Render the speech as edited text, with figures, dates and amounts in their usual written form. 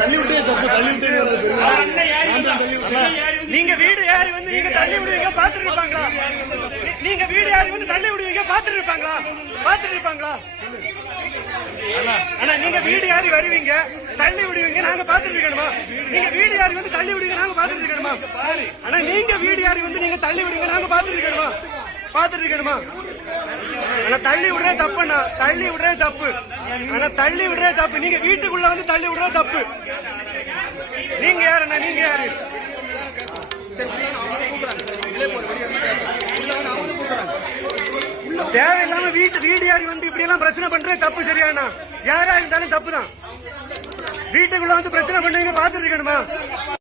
தள்ளி விட்டு நீங்க வீடு யாரு வந்து நீங்க தள்ளி விடுவீங்க பாத்துட்டு இருப்பாங்களா? நீங்க வீடு யாரு வந்து தள்ளி விடுவீங்க பாத்துட்டு இருப்பாங்களா? ஆனா நீங்க வீடு யாரு வருவீங்க தள்ளி விடுவீங்க நாங்க பாத்துட்டு இருக்கணுமா? நீங்க வீடு யாரு வந்து தள்ளி விடுவீங்க நாங்க பாத்துட்டு இருக்கணுமா? ஆனா நீங்க வீடு யாரு வந்து நீங்க தள்ளி விடுவீங்க நாங்க பாத்துட்டு இருக்கணுமா? ஆனா தள்ளி விடுறது தப்புண்ணா, தள்ளி விடுறது தப்பு. ஆனா தள்ளி விடுறது தப்பு. நீங்க வீட்டுக்குள்ள வந்து தள்ளி விடுறது தப்பு. நீங்க யாருண்ணா? நீங்க யாரு? தேவையில்லாம வீடு யாரு வந்து இப்படி எல்லாம் பிரச்சனை பண்றது தப்பு. சரியாண்ணா? யாரா இருந்தாலும் தப்பு தான். வீட்டுக்குள்ள வந்து பிரச்சனை பண்ணுவீங்க பாத்துட்டு இருக்கணுமா?